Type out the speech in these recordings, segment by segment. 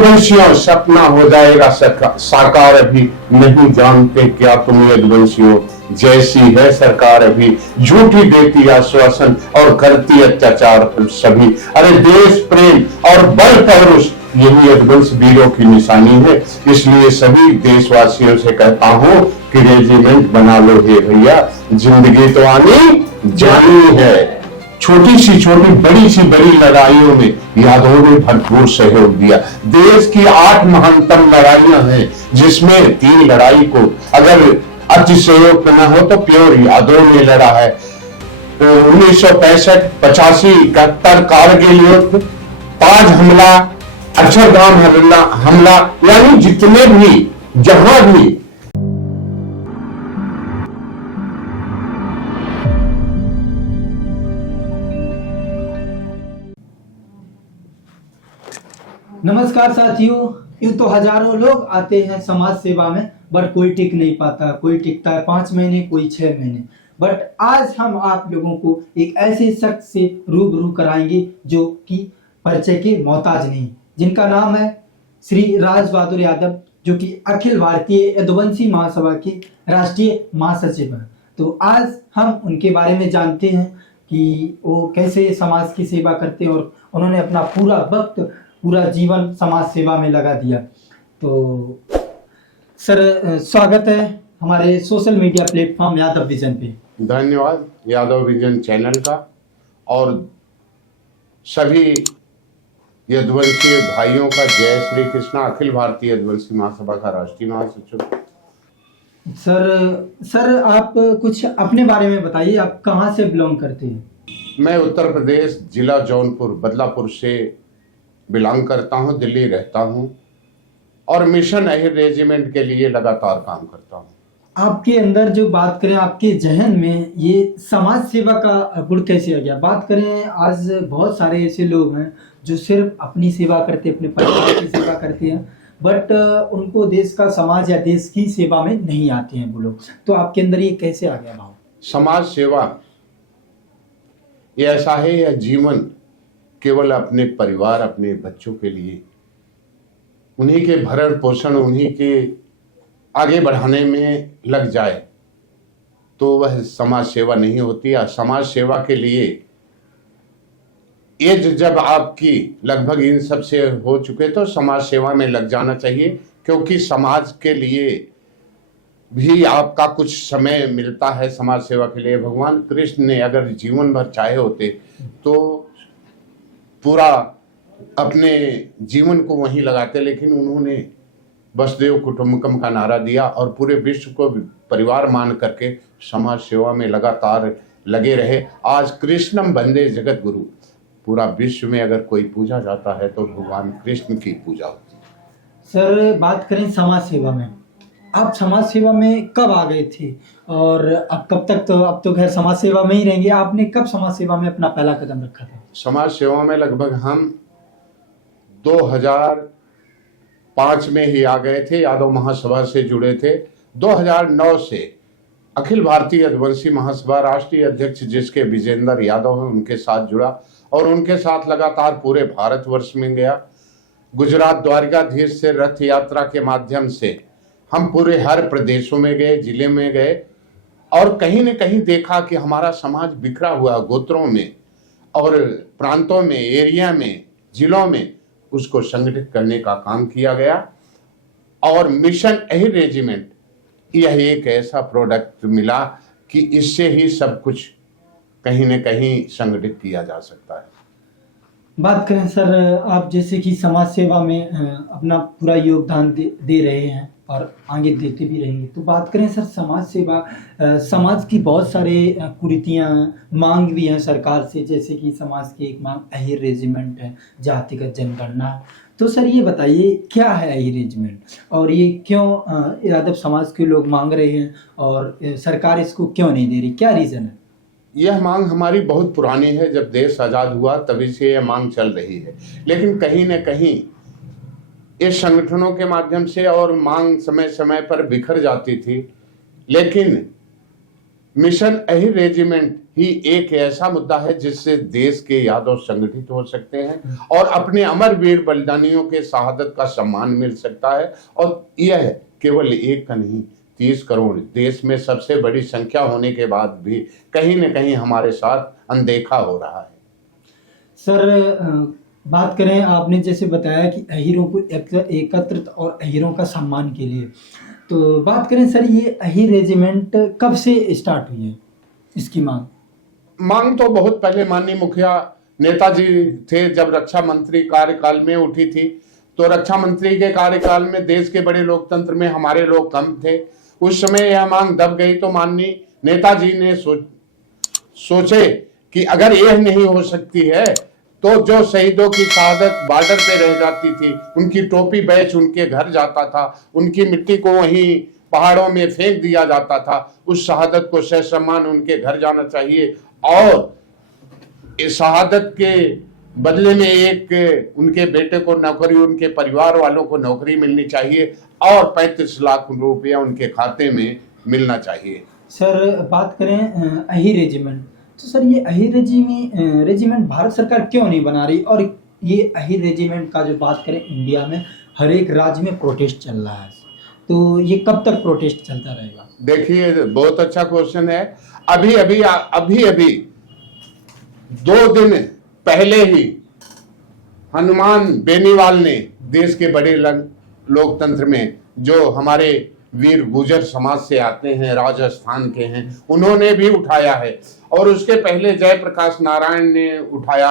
यदुवंशियों सपना हो जाएगा साकार, अभी नहीं जानते क्या तुम यदुवंशियों, जैसी है सरकार अभी झूठी देती आश्वासन और करती अत्याचार सभी। अरे देश प्रेम और बल पौरुष यही यदुवंश वीरों की निशानी है। इसलिए सभी देशवासियों से कहता हूं कि रेजिमेंट बना लो हे भैया, जिंदगी तो आनी जानी है। छोटी सी बड़ी लड़ाइयों में यादवों ने भरपूर सहयोग दिया। देश की 8 महानतम लड़ाइयां हैं, जिसमें 3 लड़ाई को अगर अतिशयोक्त न हो तो प्योर यादव ने लड़ा है। तो 1965, 85, 71 कारगिल युद्ध, ताज हमला, अक्षरधाम हमला, यानी जितने भी जहां भी नमस्कार साथियों। यूं तो हजारों लोग आते हैं समाज सेवा में, बट कोई टिक नहीं पाता। कोई टिकता है 5 महीने, कोई 6 महीने। बट आज हम आप लोगों को एक ऐसे शख्स से रूबरू कराएंगे जो कि परिचय के मोहताज नहीं, जिनका नाम है श्री राज बहादुर यादव, जो कि अखिल भारतीय यदुवंशी महासभा के राष्ट्रीय महासचिव हैं। तो आज हम उनके बारे में जानते हैं कि वो कैसे समाज की सेवा करते हैं, और उन्होंने अपना पूरा वक्त, पूरा जीवन समाज सेवा में लगा दिया। तो सर, स्वागत है हमारे social media platform Yadav vision पे। धन्यवाद यादव विजन चैनल का और सभी यदुवंशी भाइयों का। जय श्री कृष्णा। अखिल भारतीय यदुवंशी महासभा का राष्ट्रीय महासचिव। सर आप कुछ अपने बारे में बताइए, आप कहाँ से बिलोंग करते हैं? मैं उत्तर प्रदेश जिला जौनपुर बदलापुर से बिलोंग करता हूं, दिल्ली रहता हूं और मिशन अहिर रेजिमेंट के लिए लगातार काम करता हूं। आपके अंदर जो बात करें, आपके जहन में ये समाज सेवा का गुण कैसे आ गया? बात करें, आज बहुत सारे ऐसे लोग हैं जो सिर्फ अपनी सेवा करते, अपने परिवार की सेवा करते हैं, बट उनको देश का, समाज या देश की सेवा में नहीं आते हैं वो लोग। तो आपके अंदर ये कैसे आ गया भाव? समाज सेवा ये ऐसा है, यह जीवन केवल अपने परिवार, अपने बच्चों के लिए, उन्हीं के भरण पोषण, उन्हीं के आगे बढ़ाने में लग जाए तो वह समाज सेवा नहीं होती। समाज सेवा के लिए एज जब आपकी लगभग इन सब से हो चुके तो समाज सेवा में लग जाना चाहिए, क्योंकि समाज के लिए भी आपका कुछ समय मिलता है। समाज सेवा के लिए भगवान कृष्ण ने अगर जीवन भर चाहे होते तो पूरा अपने जीवन को वहीं लगाते, लेकिन उन्होंने वसुदेव कुटुंबकम का नारा दिया और पूरे विश्व को परिवार मान करके समाज सेवा में लगातार लगे रहे। आज कृष्णम वंदे जगत गुरु, पूरा विश्व में अगर कोई पूजा जाता है तो भगवान कृष्ण की पूजा होती है। सर बात करें समाज सेवा में, आप समाज सेवा में कब आ गए थे और अब कब तक? तो अब तो खैर समाज सेवा में ही रहेंगे। आपने कब समाज सेवा में अपना पहला कदम रखा था? समाज सेवा में लगभग हम 2005 में ही आ गए थे। यादव महासभा से जुड़े थे। 2009 से अखिल भारतीय यदुवंशी महासभा राष्ट्रीय अध्यक्ष जिसके विजेंद्र यादव हैं, उनके साथ जुड़ा और उनके साथ लगातार पूरे भारतवर्ष में गया। गुजरात द्वारकाधीश से रथ यात्रा के माध्यम से हम पूरे हर प्रदेशों में गए, जिले में गए और कहीं न कहीं देखा कि हमारा समाज बिखरा हुआ गोत्रों में और प्रांतों में, एरिया में, जिलों में, उसको संगठित करने का काम किया गया। और मिशन अहिर रेजिमेंट यह एक ऐसा प्रोडक्ट मिला कि इससे ही सब कुछ कहीं न कहीं संगठित किया जा सकता है। बात करें सर, आप जैसे कि समाज सेवा में अपना पूरा योगदान दे रहे हैं और आगे देते भी रहेंगे, तो बात करें सर समाज सेवा, समाज की बहुत सारे कुरीतियाँ, मांग भी हैं सरकार से, जैसे कि समाज की एक मांग अहिर रेजिमेंट है, जातिगत जनगणना। तो सर ये बताइए क्या है अहिर रेजिमेंट और ये क्यों यादव समाज के लोग मांग रहे हैं और सरकार इसको क्यों नहीं दे रही? क्या रीज़न है? यह मांग हमारी बहुत पुरानी है। जब देश आज़ाद हुआ तभी से यह मांग चल रही है, लेकिन कहीं न कहीं इस संगठनों के माध्यम से और मांग समय समय पर बिखर जाती थी। लेकिन मिशन अहिर रेजिमेंट ही एक ऐसा मुद्दा है जिससे देश के यादव संगठित हो सकते हैं और अपने अमर वीर बलिदानियों के शहादत का सम्मान मिल सकता है। और यह केवल एक का नहीं, 30 करोड़ देश में सबसे बड़ी संख्या होने के बाद भी कहीं न कहीं हमारे साथ अनदेखा हो रहा है। सर बात करें, आपने जैसे बताया कि अहीरों को एकत्रित और अहीरों का सम्मान के लिए, तो बात करें सर, ये अहीर रेजिमेंट कब से स्टार्ट हुई है, इसकी मांग तो बहुत पहले माननीय मुखिया नेताजी थे, जब रक्षा मंत्री कार्यकाल में उठी थी। तो रक्षा मंत्री के कार्यकाल में देश के बड़े लोकतंत्र में हमारे लोग कम थे, उस समय यह मांग दब गई। तो माननीय नेताजी ने सोचे कि अगर यह नहीं हो सकती है तो जो शहीदों की शहादत बॉर्डर पे रह जाती थी, उनकी टोपी बैच उनके घर जाता था, उनकी मिट्टी को वहीं पहाड़ों में फेंक दिया जाता था, उस शहादत को ससम्मान उनके घर जाना चाहिए और इस शहादत के बदले में एक उनके बेटे को नौकरी, उनके परिवार वालों को नौकरी मिलनी चाहिए और 35 लाख रुपया उनके खाते में मिलना चाहिए। सर बात करें अहीर रेजिमेंट, तो सर ये अहीर रेजिमेंट भारत सरकार क्यों नहीं बना रही, और ये अहीर रेजिमेंट का जो बात करें इंडिया में हर एक राज्य में प्रोटेस्ट चल रहा है, तो ये कब तक प्रोटेस्ट चलता रहेगा? देखिए, बहुत अच्छा क्वेश्चन है। अभी अभी 2 दिन पहले ही हनुमान बेनीवाल ने देश के बड़े लोकतंत्र में जो हमारे वीर गुर्जर समाज से आते हैं, राजस्थान के हैं, उन्होंने भी उठाया है। और उसके पहले जयप्रकाश नारायण ने उठाया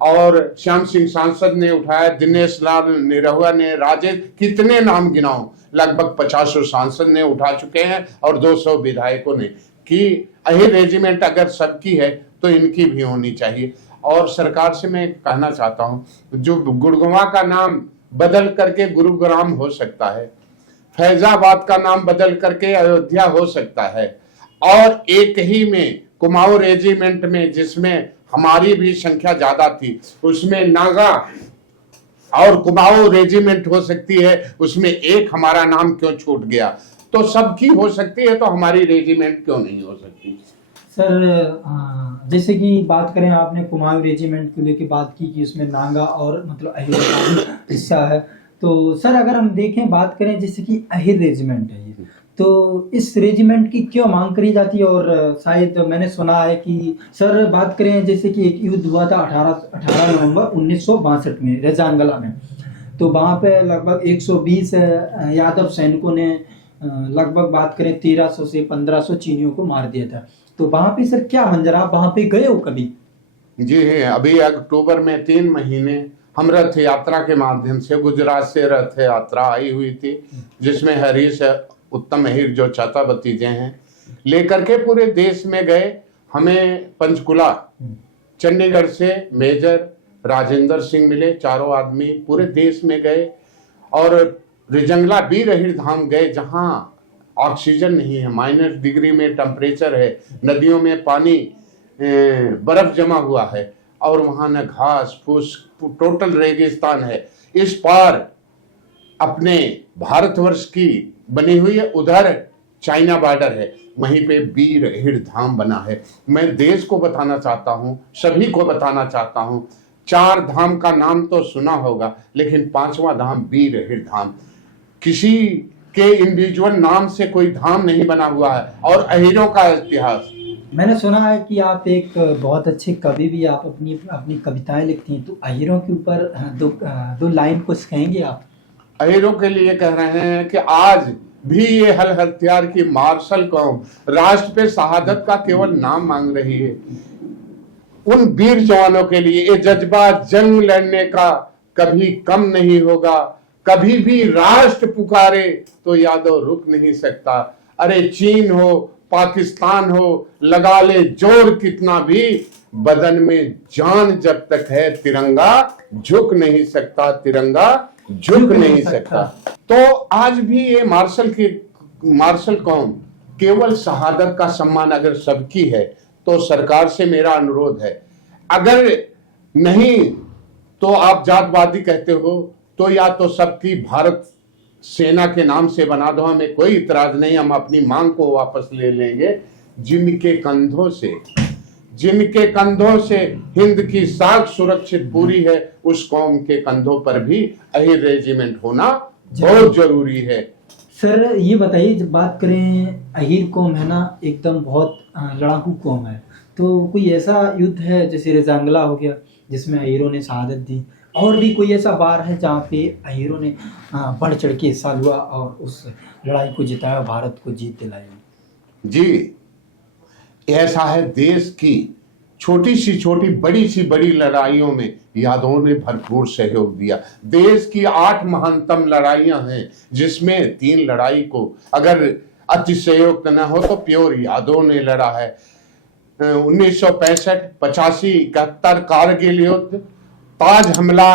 और श्याम सिंह सांसद ने उठाया, दिनेश लाल निरहुआ ने, राजेश, कितने नाम गिनाऊं, लगभग 50 सांसद ने उठा चुके हैं और 200 विधायकों ने, कि अहीर रेजिमेंट अगर सबकी है तो इनकी भी होनी चाहिए। और सरकार से मैं कहना चाहता हूं, जो गुड़गांव का नाम बदल करके गुरुग्राम हो सकता है, फैजाबाद का नाम बदल करके अयोध्या हो सकता है, और एक ही में कुमाऊं रेजिमेंट में, जिसमें हमारी भी संख्या ज्यादा थी, उसमें नागा और कुमाऊं रेजिमेंट हो सकती है, उसमें एक हमारा नाम क्यों छूट गया? तो सबकी हो सकती है, तो हमारी रेजिमेंट क्यों नहीं हो सकती? सर जैसे कि बात करें, आपने कुमाऊं रेजिमेंट को लेकर बात की कि उसमें नागा और मतलब अहीर का हिस्सा है, तो सर अगर हम देखें, बात करें जैसे कि अहीर रेजिमेंट है, तो इस रेजिमेंट की क्यों मांग करी जाती है? और शायद मैंने सुना है कि सर बात करें जैसे कि एक युद्ध हुआ था 18 नवंबर 1962 में रजांगला में, तो वहाँ पे लगभग 120 यादव सैनिकों ने लगभग बात करें 1300 से 1500 चीनियों को मार दिया था। तो वहाँ पे सर क्या मंजर, आप वहाँ पे गए हो कभी? जी हाँ, अभी अक्टूबर में 3 महीने हम रथ यात्रा के माध्यम से गुजरात से रथ यात्रा आई हुई थी, जिसमें हरीश उत्तम अहीर जो चाचा भतीजे हैं लेकर के पूरे देश में गए। हमें पंचकुला चंडीगढ़ से मेजर राजेंद्र सिंह मिले, चारों आदमी पूरे देश में गए, और रिजंगला वीर अहीर धाम गए, जहां ऑक्सीजन नहीं है, -डिग्री में टेम्परेचर है, नदियों में पानी बर्फ जमा हुआ है, और वहां न घास फूस, टोटल रेगिस्तान है। इस पार अपने भारतवर्ष की बनी हुई है, उधर चाइना बॉर्डर है, वहीं पे वीर अहीर धाम बना है। मैं देश को बताना चाहता हूं, सभी को बताना चाहता हूं, 4 धाम का नाम तो सुना होगा, लेकिन 5वां धाम वीर अहीर धाम, किसी के इंडिविजुअल नाम से कोई धाम नहीं बना हुआ है। और अहीरों का इतिहास, मैंने सुना है कि आप एक बहुत अच्छे कवि भी, आप अपनी कविताएं लिखती हैं, तो अहीरों के ऊपर दो लाइन कुछ कहेंगे आप? अहीरों के लिए कह रहे हैं कि आज भी ये हथियार की मार्शल कौम राष्ट्र पे शहादत का केवल नाम मांग रही है। उन वीर जवानों के लिए ये जज्बा जंग लड़ने का कभी कम नहीं होगा। कभी भी राष्ट्र पुकारे तो यादव रुक नहीं सकता। अरे चीन हो, पाकिस्तान हो, लगा ले जोर कितना भी, बदन में जान जब तक है तिरंगा झुक नहीं सकता, तिरंगा झुक नहीं सकता। तो आज भी ये मार्शल कौम केवल शहादत का सम्मान अगर सबकी है, तो सरकार से मेरा अनुरोध है, अगर नहीं तो आप जातवादी कहते हो तो या तो सबकी भारत सेना के नाम से बना दो, हमें कोई इतराज नहीं, हम अपनी मांग को वापस ले लेंगे। जिनके कंधों से जिनके कंधों से हिंद की साख सुरक्षित पूरी है, उस कौम के कंधों पर भी अहिर रेजिमेंट होना बहुत जरूरी है। सर ये बताइए, जब बात करें अहीर कौम है ना, एकदम बहुत लड़ाकू कौम है, तो कोई ऐसा युद्ध है जैसे रेजांगला हो गया जिसमें अहीरों ने शहादत दी, और भी कोई ऐसा वार है जहाँ पे अहीरों ने बढ़ चढ़ के हिस्सा हुआ और उस लड़ाई को जिताया, भारत को जीत दिलाई? जी, ऐसा है। देश की छोटी सी छोटी बड़ी सी बड़ी लड़ाइयों में यादवों ने भरपूर सहयोग दिया। देश की 8 महानतम लड़ाइयां हैं, जिसमें 3 लड़ाई को अगर अतिशयोक्त न हो तो प्योर यादवों ने लड़ा है। 1965, 85, 71 कारगिल युद्ध, ताज हमला,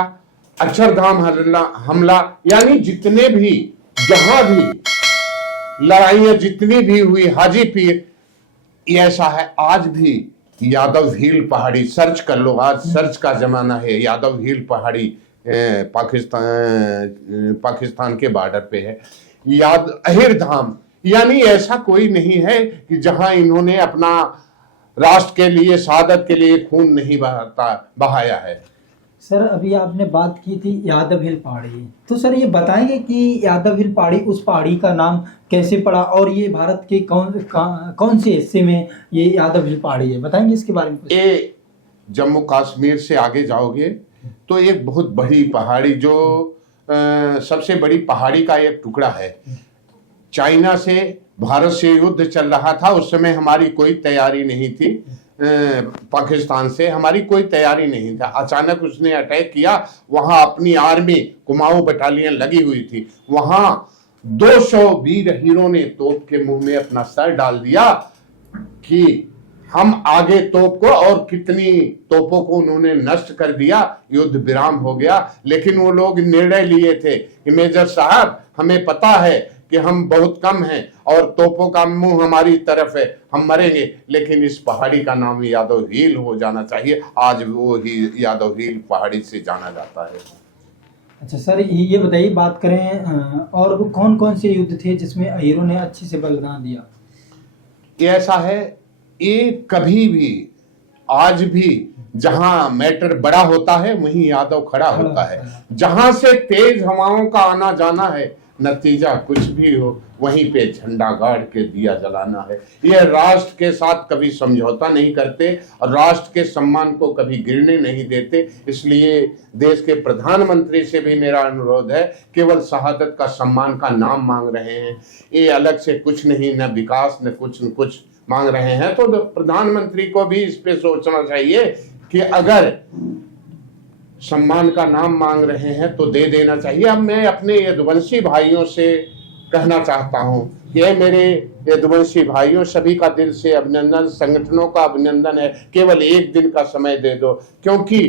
अक्षरधाम हमला, यानी जितने भी जहां भी लड़ाइयां जितनी भी हुई, हाजीपीर, ऐसा है। आज भी यादव हिल पहाड़ी, सर्च कर लो, आज सर्च का जमाना है। यादव हिल पहाड़ी पाकिस्तान के बॉर्डर पे है। अहिर धाम, यानी ऐसा कोई नहीं है कि जहां इन्होंने अपना राष्ट्र के लिए, शहादत के लिए खून नहीं बहाया है। सर अभी आपने बात की थी यादव हिल पहाड़ी, तो सर ये बताएंगे कि यादव हिल पहाड़ी, उस पहाड़ी का नाम कैसे पड़ा, और ये भारत के कौन से हिस्से में ये यादव हिल पहाड़ी है, बताएंगे इसके बारे में? ये जम्मू कश्मीर से आगे जाओगे तो एक बहुत बड़ी पहाड़ी, जो सबसे बड़ी पहाड़ी का एक टुकड़ा है। चाइना से भारत से युद्ध चल रहा था, उस समय हमारी कोई तैयारी नहीं थी। पाकिस्तान से हमारी कोई तैयारी नहीं था। अचानक उसने अटैक किया। वहां अपनी आर्मी कुमाऊं बटालियन लगी हुई थी। वहां 200 वीर हीरों ने तोप के मुंह में अपना सर डाल दिया कि हम आगे तोप को, और कितनी तोपों को उन्होंने नष्ट कर दिया। युद्ध विराम हो गया। लेकिन वो लोग निर्णय लिए थे कि मेजर साहब, हमें पता है कि हम बहुत कम हैं और तोपों का मुंह हमारी तरफ है, हम मरेंगे, लेकिन इस पहाड़ी का नाम यादव हिल हो जाना चाहिए। आज वो ही यादव हिल पहाड़ी से जाना जाता है। अच्छा सर ये बताइए, बात करें और कौन कौन से युद्ध थे जिसमें अहीरों ने अच्छे से बलिदान दिया? ऐसा है, ये कभी भी आज भी जहां मैटर बड़ा होता है वहीं यादव खड़ा होता है। जहां से तेज हवाओं का आना जाना है, नतीजा कुछ भी हो, वहीं पे झंडा गाड़ के दिया जलाना है। ये राष्ट्र के साथ कभी समझौता नहीं करते और राष्ट्र के सम्मान को कभी गिरने नहीं देते। इसलिए देश के प्रधानमंत्री से भी मेरा अनुरोध है, केवल शहादत का सम्मान का नाम मांग रहे हैं, ये अलग से कुछ नहीं, न विकास न कुछ मांग रहे हैं। तो प्रधानमंत्री को भी इस पे सोचना चाहिए कि अगर सम्मान का नाम मांग रहे हैं तो दे देना चाहिए। अब मैं अपने यदुवंशी भाइयों से कहना चाहता हूं कि मेरे यदुवंशी भाइयों, सभी का दिल से अभिनंदन, संगठनों का अभिनंदन है। केवल एक दिन का समय दे दो, क्योंकि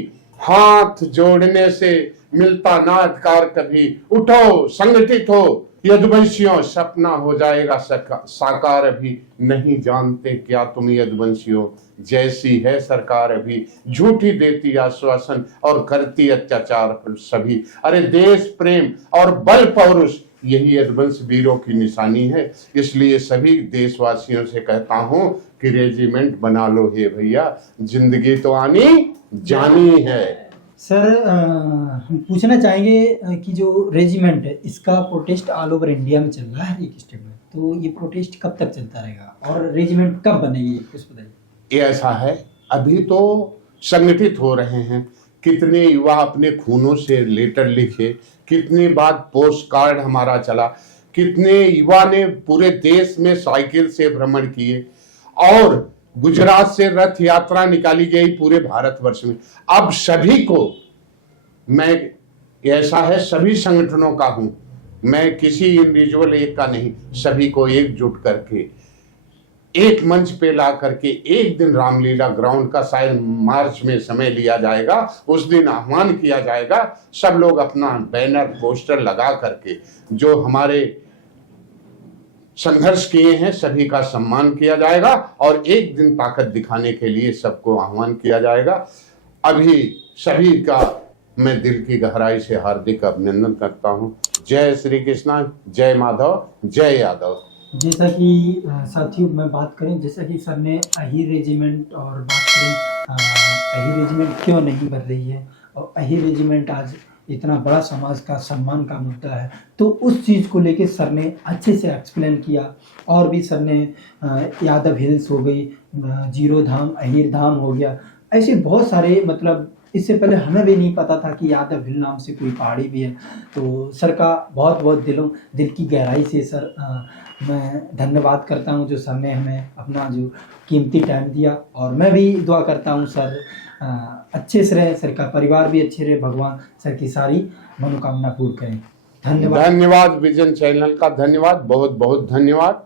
हाथ जोड़ने से मिलता ना अधिकार कभी। उठो, संगठित हो यदुवंशियों, सपना हो जाएगा साकार। अभी नहीं जानते क्या तुम यदुवंशियों, जैसी है सरकार अभी, झूठी देती आश्वासन और करती अत्याचार सभी। अरे देश प्रेम और बल पौरुष, यही यदुवंश वीरों की निशानी है। इसलिए सभी देशवासियों से कहता हूं कि रेजिमेंट बना लो हे भैया, जिंदगी तो आनी जानी है। सर हम पूछना चाहेंगे कि जो रेजिमेंट है, इसका प्रोटेस्ट ऑल ओवर इंडिया में चल रहा है एक स्टेट में, तो ये प्रोटेस्ट कब तक चलता रहेगा और रेजिमेंट कब बनेगी, कुछ बताइए। ऐसा है, अभी तो संगठित हो रहे हैं। कितने युवा अपने खूनों से लेटर लिखे, कितनी बार पोस्ट कार्ड हमारा चला, कितने युवा ने पूरे देश में साइकिल से भ्रमण किए, और गुजरात से रथ यात्रा निकाली गई पूरे भारतवर्ष में। अब सभी को मैं, ऐसा है, सभी संगठनों का हूं मैं, किसी इंडिविजुअल एक का नहीं, सभी को एकजुट करके एक मंच पे ला करके एक दिन रामलीला ग्राउंड का शायद मार्च में समय लिया जाएगा। उस दिन आह्वान किया जाएगा, सब लोग अपना बैनर पोस्टर लगा करके जो हमारे संघर्ष किए हैं सभी का सम्मान किया जाएगा, और एक दिन ताकत दिखाने के लिए सबको आह्वान किया जाएगा। अभी सभी का मैं दिल की गहराई से हार्दिक अभिनंदन करता हूं। जय श्री कृष्णा, जय माधव, जय यादव। जैसा कि साथियों मैं बात करें, जैसा कि सर ने अहीर रेजिमेंट और बात करें, अहीर रेजिमेंट क्यों नहीं बढ़ रही है और अहीर रेजिमेंट आज इतना बड़ा समाज का सम्मान का मुद्दा है, तो उस चीज़ को लेके सर ने अच्छे से एक्सप्लेन किया। और भी सर ने यादव हिल्स हो गई, जीरो धाम, अहीर धाम हो गया, ऐसे बहुत सारे, मतलब इससे पहले हमें भी नहीं पता था कि यादव हिल नाम से कोई पहाड़ी भी है। तो सर का बहुत बहुत दिल की गहराई से सर मैं धन्यवाद करता हूँ, जो सर ने हमें अपना जो कीमती टाइम दिया। और मैं भी दुआ करता हूँ सर अच्छे से रहे, सर का परिवार भी अच्छे रहे, भगवान सर की सारी मनोकामना पूर्ण करें। धन्यवाद। धन्यवाद विजन चैनल का, धन्यवाद, बहुत बहुत धन्यवाद।